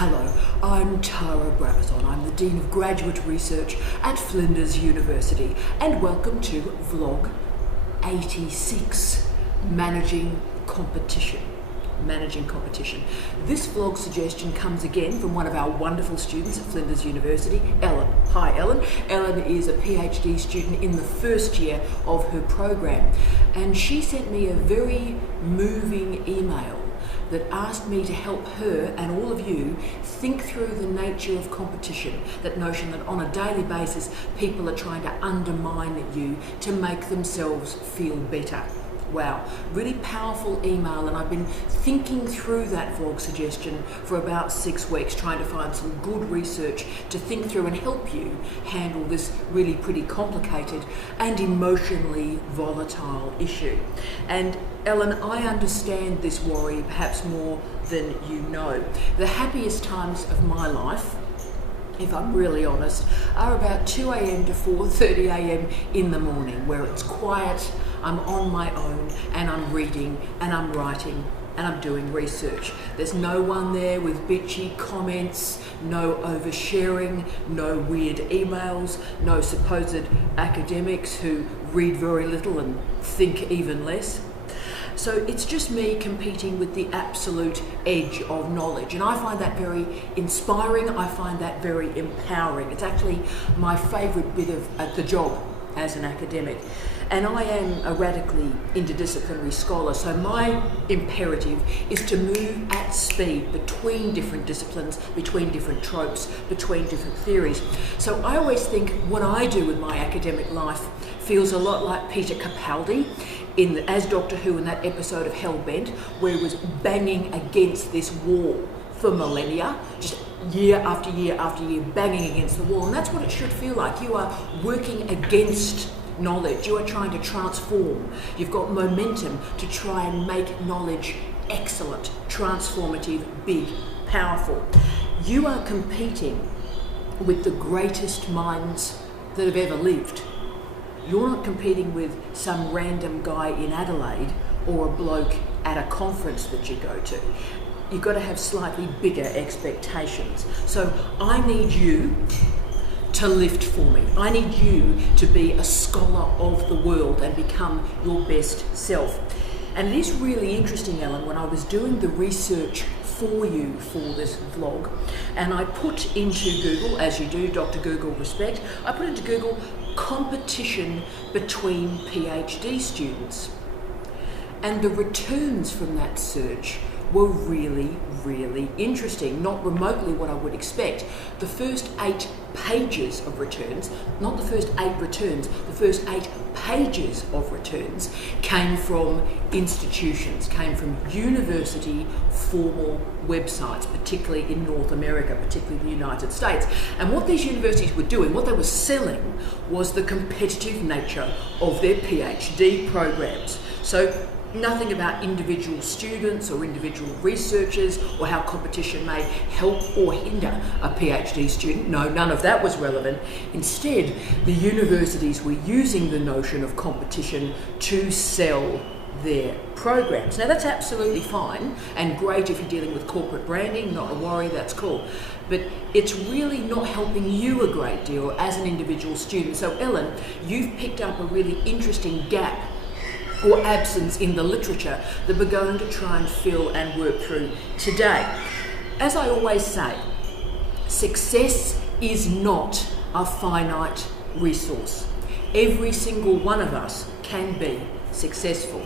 Hello, I'm Tara Brabazon. I'm the Dean of Graduate Research at Flinders University, and welcome to Vlog 86, Managing Competition. This vlog suggestion comes again from one of our wonderful students at Flinders University, Ellen. Hi Ellen. Ellen is a PhD student in the first year of her program, and she sent me a very moving email that asked me to help her and all of you think through the nature of competition, that notion that on a daily basis people are trying to undermine you to make themselves feel better. Wow, really powerful email, and I've been thinking through that vlog suggestion for about 6 weeks, trying to find some good research to think through and help you handle this really pretty complicated and emotionally volatile issue. And Ellen, I understand this worry perhaps more than you know. The happiest times of my life, if I'm really honest, are about 2 a.m. to 4:30 a.m. in the morning, where it's quiet, I'm on my own, and I'm reading, and I'm writing, and I'm doing research. There's no one there with bitchy comments, no oversharing, no weird emails, no supposed academics who read very little and think even less. So it's just me competing with the absolute edge of knowledge, and I find that very inspiring. I find that very empowering. It's actually my favourite bit of the job as an academic. And I am a radically interdisciplinary scholar, so my imperative is to move at speed between different disciplines, between different tropes, between different theories. So I always think what I do in my academic life feels a lot like Peter Capaldi as Doctor Who in that episode of Hellbent, where he was banging against this wall for millennia, just year after year after year, banging against the wall. And that's what it should feel like. You are working against knowledge. You are trying to transform. You've got momentum to try and make knowledge excellent, transformative, big, powerful. You are competing with the greatest minds that have ever lived. You're not competing with some random guy in Adelaide or a bloke at a conference that you go to. You've got to have slightly bigger expectations. So I need you to lift for me. I need you to be a scholar of the world and become your best self. And it is really interesting, Ellen, when I was doing the research for you for this vlog, and I put into Google, as you do, Dr. Google respect, I put into Google competition between PhD students. And the returns from that search were really, really interesting. Not remotely what I would expect. The first 8 pages of returns, not the first 8 returns, the first 8 pages of returns came from institutions, came from university formal websites, particularly in North America, particularly the United States. And what these universities were doing, what they were selling, was the competitive nature of their PhD programs. So nothing about individual students or individual researchers or how competition may help or hinder a PhD student. No, none of that was relevant. Instead, the universities were using the notion of competition to sell their programs. Now that's absolutely fine and great if you're dealing with corporate branding, not a worry, that's cool. But it's really not helping you a great deal as an individual student. So Ellen, you've picked up a really interesting gap or absence in the literature that we're going to try and fill and work through today. As I always say, success is not a finite resource. Every single one of us can be successful.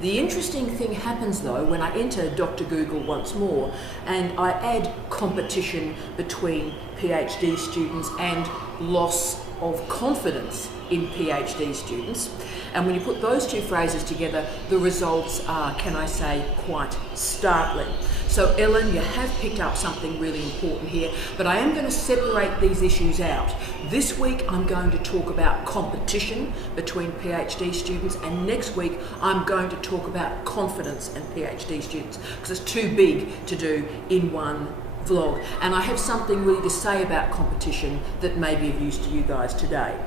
The interesting thing happens though when I enter Dr. Google once more and I add competition between PhD students and loss of confidence in PhD students. And when you put those two phrases together, the results are, can I say, quite startling. So Ellen, you have picked up something really important here, but I am going to separate these issues out. This week I'm going to talk about competition between PhD students, and next week I'm going to talk about confidence and PhD students, because it's too big to do in one vlog. And I have something really to say about competition that may be of use to you guys today.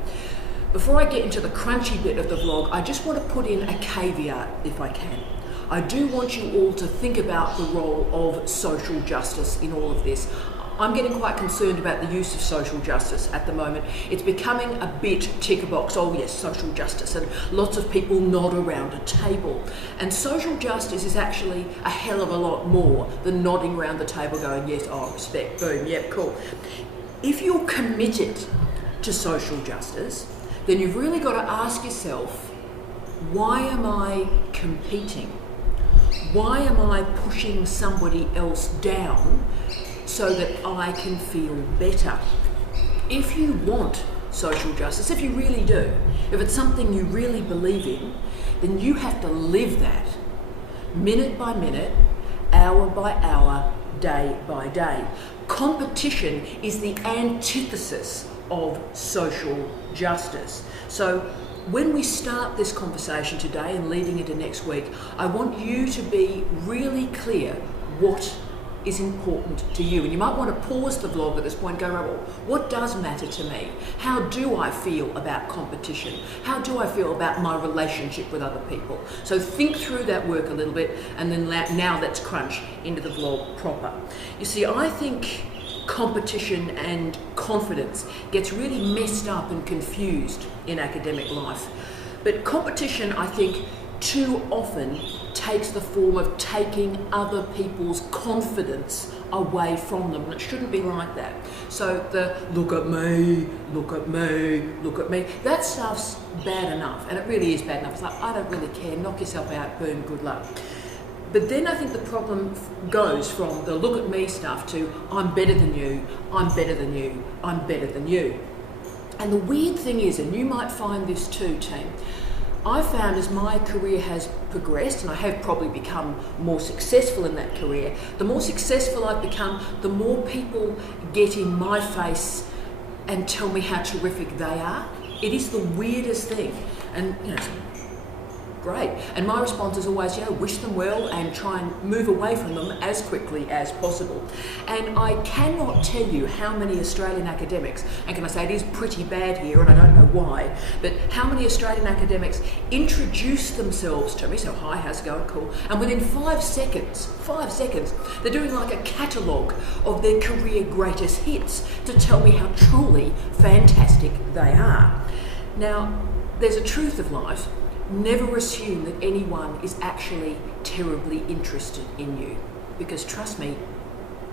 Before I get into the crunchy bit of the vlog, I just want to put in a caveat if I can. I do want you all to think about the role of social justice in all of this. I'm getting quite concerned about the use of social justice at the moment. It's becoming a bit tick box. Oh yes, social justice, and lots of people nod around a table. And social justice is actually a hell of a lot more than nodding around the table going, yes, oh, respect, boom, yep, cool. If you're committed to social justice, then you've really got to ask yourself, why am I competing? Why am I pushing somebody else down so that I can feel better? If you want social justice, if you really do, if it's something you really believe in, then you have to live that minute by minute, hour by hour, day by day. Competition is the antithesis of social justice. So when we start this conversation today and leading into next week, I want you to be really clear what is important to you. And you might want to pause the vlog at this point and go, well, what does matter to me? How do I feel about competition? How do I feel about my relationship with other people? So think through that work a little bit, and then now let's crunch into the vlog proper. You see, I think competition and confidence gets really messed up and confused in academic life. But competition, I think, too often takes the form of taking other people's confidence away from them, and it shouldn't be like that. So the look at me, look at me, look at me, that stuff's bad enough, and it really is bad enough. It's like, I don't really care, knock yourself out, boom, good luck. But then I think the problem goes from the look at me stuff to I'm better than you, I'm better than you, I'm better than you. And the weird thing is, and you might find this too, team, I found as my career has progressed, and I have probably become more successful in that career, the more successful I've become, the more people get in my face and tell me how terrific they are. It is the weirdest thing. And you know, great. And my response is always, wish them well and try and move away from them as quickly as possible. And I cannot tell you how many Australian academics, and can I say it is pretty bad here and I don't know why, but how many Australian academics introduce themselves to me, so hi, how's it going, cool, and within 5 seconds, they're doing like a catalogue of their career greatest hits to tell me how truly fantastic they are. Now, there's a truth of life. Never assume that anyone is actually terribly interested in you, because trust me,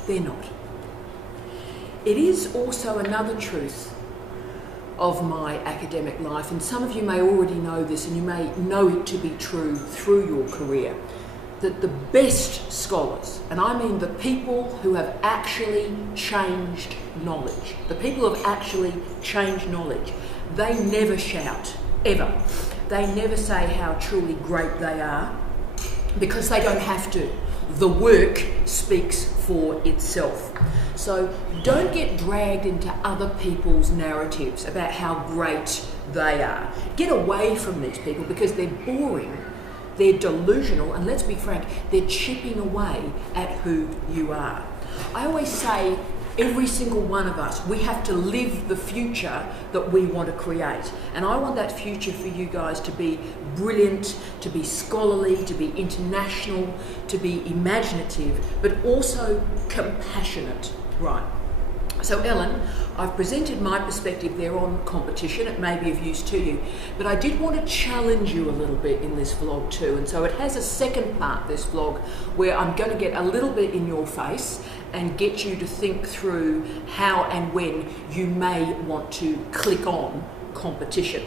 they're not. It is also another truth of my academic life, and some of you may already know this, and you may know it to be true through your career, that the best scholars, and I mean the people who have actually changed knowledge, they never shout, ever. They never say how truly great they are, because they don't have to. The work speaks for itself. So don't get dragged into other people's narratives about how great they are. Get away from these people, because they're boring, they're delusional, and let's be frank, they're chipping away at who you are. I always say, every single one of us, we have to live the future that we want to create. And I want that future for you guys to be brilliant, to be scholarly, to be international, to be imaginative, but also compassionate, right? So Ellen, I've presented my perspective there on competition. It may be of use to you, but I did want to challenge you a little bit in this vlog too. And so it has a second part, this vlog, where I'm going to get a little bit in your face and get you to think through how and when you may want to click on competition.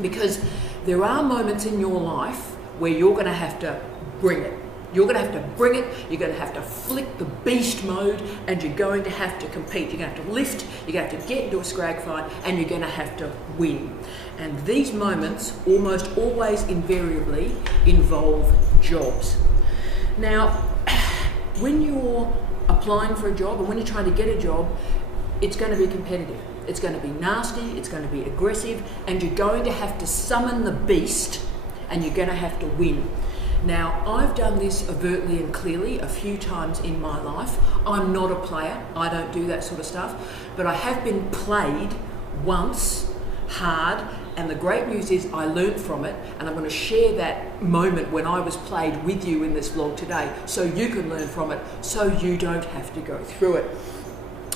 Because there are moments in your life where you're going to have to bring it. You're going to have to bring it, you're going to have to flick the beast mode, and you're going to have to compete. You're going to have to lift, you're going to have to get into a scrag fight, and you're going to have to win. And these moments almost always invariably involve jobs. Now, when you're applying for a job and when you're trying to get a job, it's going to be competitive. It's going to be nasty, it's going to be aggressive, and you're going to have to summon the beast, and you're going to have to win. Now, I've done this overtly and clearly a few times in my life. I'm not a player, I don't do that sort of stuff, but I have been played once hard, And the great news is I learnt from it, and I'm going to share that moment when I was played with you in this vlog today, so you can learn from it, so you don't have to go through it.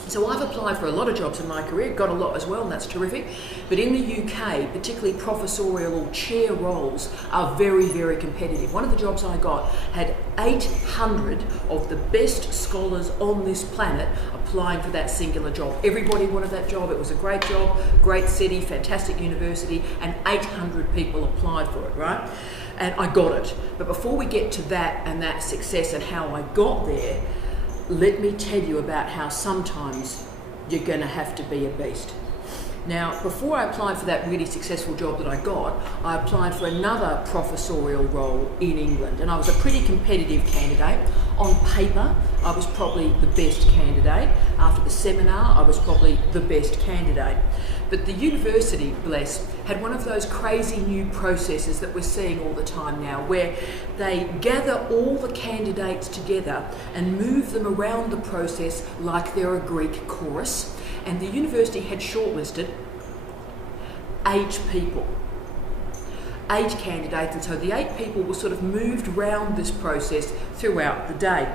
So I've applied for a lot of jobs in my career, got a lot as well, and that's terrific. But in the UK, particularly professorial or chair roles are very, very competitive. One of the jobs I got had 800 of the best scholars on this planet applying for that singular job. Everybody wanted that job. It was a great job, great city, fantastic university, and 800 people applied for it, right? And I got it. But before we get to that and that success and how I got there, let me tell you about how sometimes you're going to have to be a beast. Now, before I applied for that really successful job that I got, I applied for another professorial role in England, and I was a pretty competitive candidate. On paper, I was probably the best candidate. After the seminar, I was probably the best candidate. But the university, bless, had one of those crazy new processes that we're seeing all the time now, where they gather all the candidates together and move them around the process like they're a Greek chorus. And the university had shortlisted 8 people, 8 candidates, and so the 8 people were sort of moved around this process throughout the day.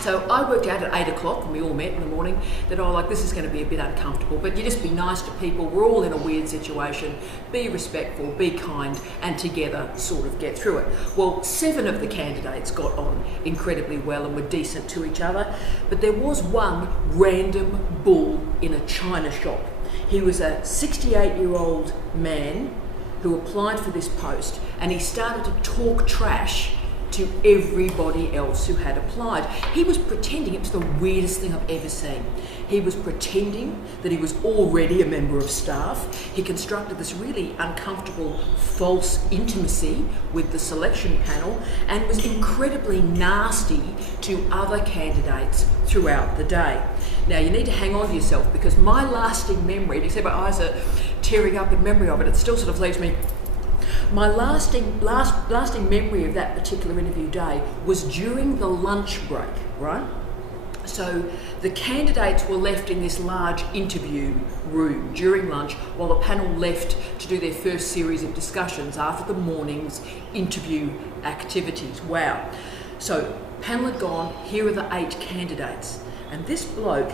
So I worked out at 8 o'clock, when we all met in the morning, that this is going to be a bit uncomfortable, but you just be nice to people. We're all in a weird situation. Be respectful, be kind, and together sort of get through it. Well, 7 of the candidates got on incredibly well and were decent to each other, but there was one random bull in a china shop. He was a 68-year-old man who applied for this post, and he started to talk trash to everybody else who had applied. He was pretending, it was the weirdest thing I've ever seen. He was pretending that he was already a member of staff. He constructed this really uncomfortable false intimacy with the selection panel and was incredibly nasty to other candidates throughout the day. Now, you need to hang on to yourself, because my lasting memory, because my eyes are tearing up in memory of it, it still sort of leaves me. My lasting memory of that particular interview day was during the lunch break, right? So the candidates were left in this large interview room during lunch while the panel left to do their first series of discussions after the morning's interview activities. Wow. So panel had gone, here are the 8 candidates. And this bloke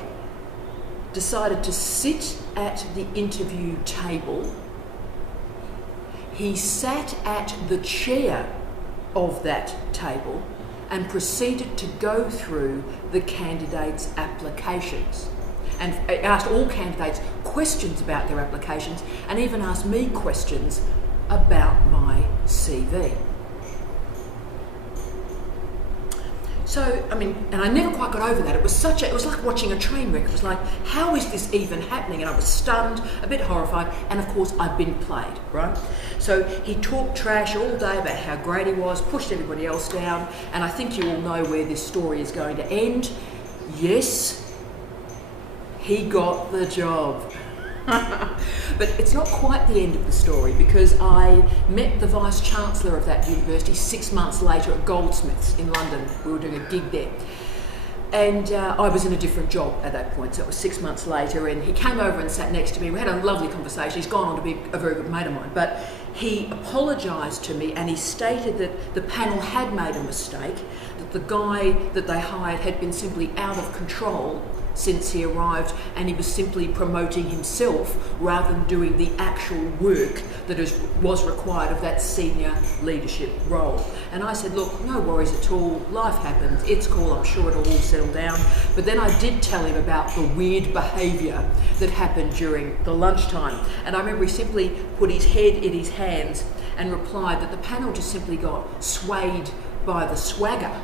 decided to sit at the interview table. He sat at the chair of that table and proceeded to go through the candidates' applications, and asked all candidates questions about their applications, and even asked me questions about my CV. So, and I never quite got over that. It was like watching a train wreck. It was like, how is this even happening? And I was stunned, a bit horrified, and of course I'd been played, right? So he talked trash all day about how great he was, pushed everybody else down, and I think you all know where this story is going to end. Yes, he got the job. But it's not quite the end of the story, because I met the Vice-Chancellor of that university 6 months later at Goldsmiths in London. We were doing a gig there. And I was in a different job at that point, so it was 6 months later, and he came over and sat next to me. We had a lovely conversation. He's gone on to be a very good mate of mine, but he apologised to me, and he stated that the panel had made a mistake, that the guy that they hired had been simply out of control since he arrived, and he was simply promoting himself rather than doing the actual work that was required of that senior leadership role. And I said, look, no worries at all, life happens, it's cool, I'm sure it'll all settle down. But then I did tell him about the weird behaviour that happened during the lunchtime, and I remember he simply put his head in his hands and replied that the panel just simply got swayed by the swagger,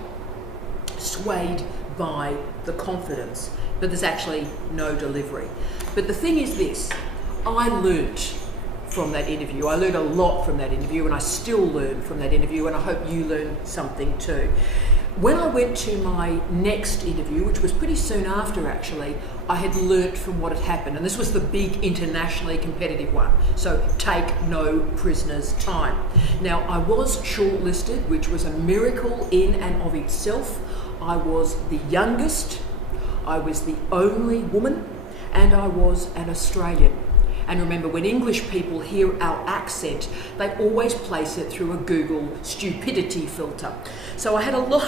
swayed by the confidence, but there's actually no delivery. But the thing is this, I learnt from that interview. I learned a lot from that interview, and I still learn from that interview, and I hope you learn something too. When I went to my next interview, which was pretty soon after actually, I had learnt from what had happened, and this was the big internationally competitive one, so take no prisoners time. Now, I was shortlisted, which was a miracle in and of itself. I was the youngest, I was the only woman, and I was an Australian. And remember, when English people hear our accent, they always place it through a Google stupidity filter. So I had a lot,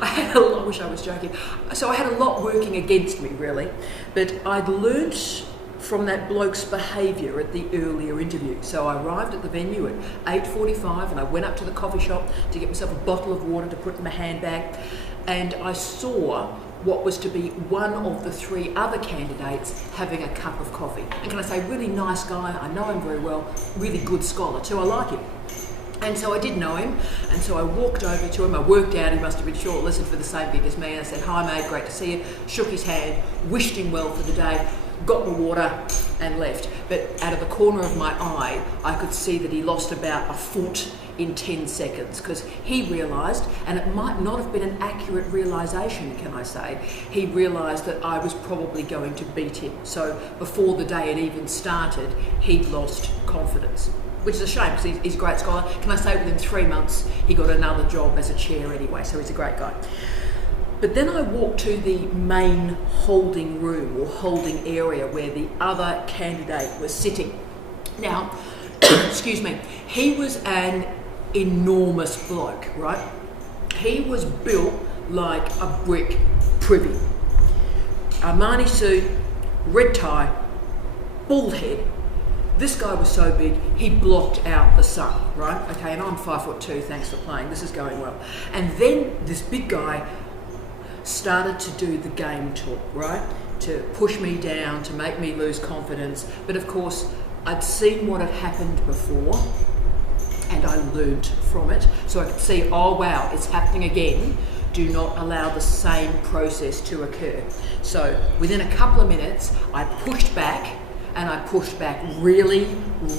I wish I was joking. So I had a lot working against me, really. But I'd learnt from that bloke's behaviour at the earlier interview. So I arrived at the venue at 8:45 and I went up to the coffee shop to get myself a bottle of water to put in my handbag, and I saw what was to be one of the three other candidates having a cup of coffee. And can I say, really nice guy, I know him very well, really good scholar too, I like him. And so I did know him, and so I walked over to him. I worked out he must have been shortlisted for the same gig as me, and I said, "Hi mate, great to see you," shook his hand, wished him well for the day, got my water and left. But out of the corner of my eye, I could see that he lost about a foot in 10 seconds, because he realised, and it might not have been an accurate realisation, can I say, he realised that I was probably going to beat him. So before the day had even started, he'd lost confidence, which is a shame because he's a great scholar. Can I say within 3 months, he got another job as a chair anyway, so he's a great guy. But then I walked to the main holding room or holding area where the other candidate was sitting. Now, excuse me, he was an enormous bloke, right? He was built like a brick privy. Armani suit, red tie, bald head. This guy was so big, he blocked out the sun, right? Okay, and I'm 5'2", thanks for playing, this is going well. And then this big guy started to do the game talk, right? To push me down, to make me lose confidence. But of course, I'd seen what had happened before, and I learnt from it. So I could see, oh wow, it's happening again. Do not allow the same process to occur. So within a couple of minutes, I pushed back, and I pushed back really,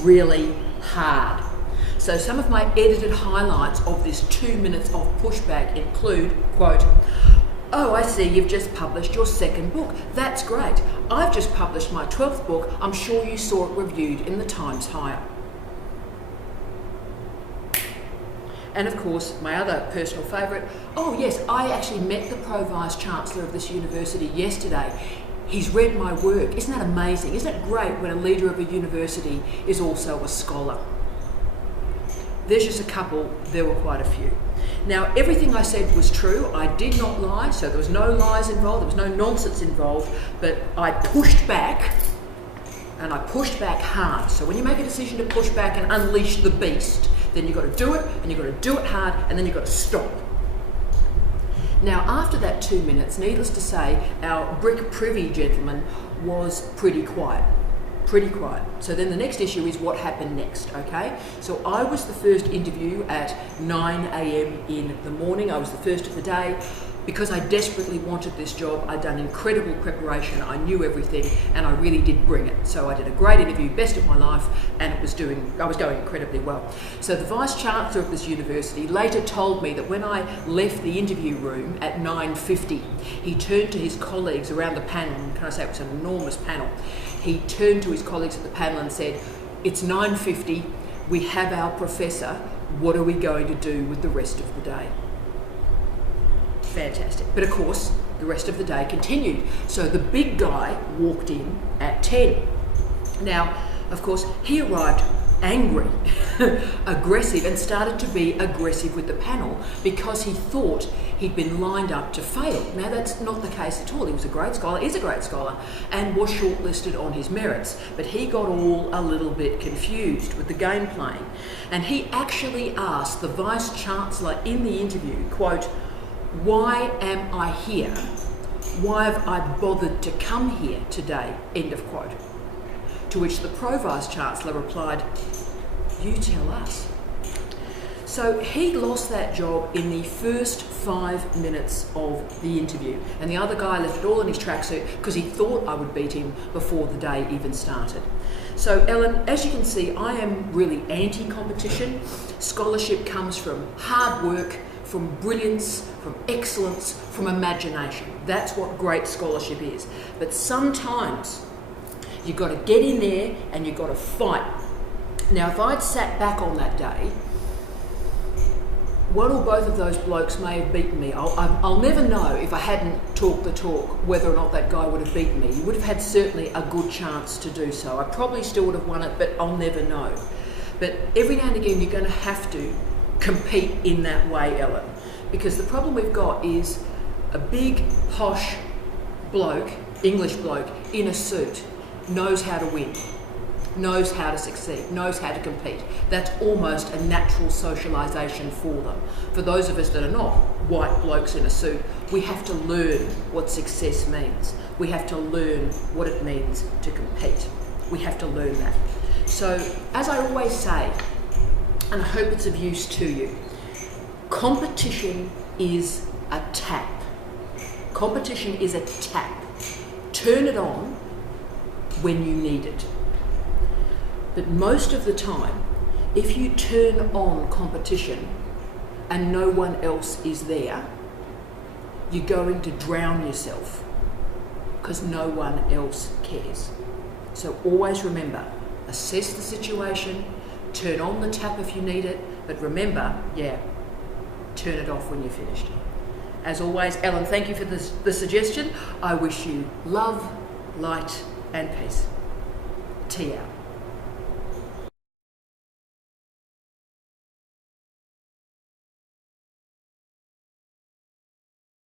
really hard. So some of my edited highlights of this 2 minutes of pushback include, quote, "Oh, I see you've just published your second book. That's great. I've just published my 12th book. I'm sure you saw it reviewed in the Times Higher." And of course, my other personal favourite, "Oh yes, I actually met the Pro-Vice-Chancellor of this university yesterday. He's read my work. Isn't that amazing? Isn't it great when a leader of a university is also a scholar?" There's just a couple, there were quite a few. Now, everything I said was true. I did not lie, so there was no lies involved, there was no nonsense involved, but I pushed back, and I pushed back hard. So when you make a decision to push back and unleash the beast, then you've got to do it, and you've got to do it hard, and then you've got to stop. Now, after that 2 minutes, needless to say, our brick privy gentleman was pretty quiet. Pretty quiet. So then the next issue is what happened next, okay? So I was the first interview at 9 a.m. in the morning. I was the first of the day. Because I desperately wanted this job, I'd done incredible preparation, I knew everything, and I really did bring it. So I did a great interview, best of my life, and I was going incredibly well. So the Vice-Chancellor of this university later told me that when I left the interview room at 9:50, he turned to his colleagues around the panel, and can I say it was an enormous panel, he turned to his colleagues at the panel and said, "It's 9:50, we have our professor, what are we going to do with the rest of the day?" Fantastic. But of course, the rest of the day continued. So the big guy walked in at 10. Now, of course, he arrived angry, aggressive, and started to be aggressive with the panel because he thought he'd been lined up to fail. Now, that's not the case at all. He was a great scholar, is a great scholar, and was shortlisted on his merits. But he got all a little bit confused with the game playing. And he actually asked the Vice-Chancellor in the interview, quote, "Why am I here? Why have I bothered to come here today?" End of quote. To which the Pro-Vice-Chancellor replied, "You tell us." So he lost that job in the first 5 minutes of the interview. And the other guy left it all in his tracksuit because he thought I would beat him before the day even started. So Ellen, as you can see, I am really anti-competition. Scholarship comes from hard work, from brilliance, from excellence, from imagination. That's what great scholarship is. But sometimes you've got to get in there and you've got to fight. Now, if I'd sat back on that day, one or both of those blokes may have beaten me. I'll never know if I hadn't talked the talk whether or not that guy would have beaten me. He would have had certainly a good chance to do so. I probably still would have won it, but I'll never know. But every now and again you're going to have to compete in that way, Ellen, because the problem we've got is a big, posh bloke, English bloke, in a suit, knows how to win, knows how to succeed, knows how to compete. That's almost a natural socialisation for them. For those of us that are not white blokes in a suit, we have to learn what success means. We have to learn what it means to compete. We have to learn that. So, as I always say, and I hope it's of use to you, competition is a tap. Competition is a tap. Turn it on when you need it. But most of the time, if you turn on competition and no one else is there, you're going to drown yourself because no one else cares. So always remember, assess the situation, turn on the tap if you need it, but remember, turn it off when you're finished. As always, Ellen, thank you for the suggestion. I wish you love, light and peace. Tea out.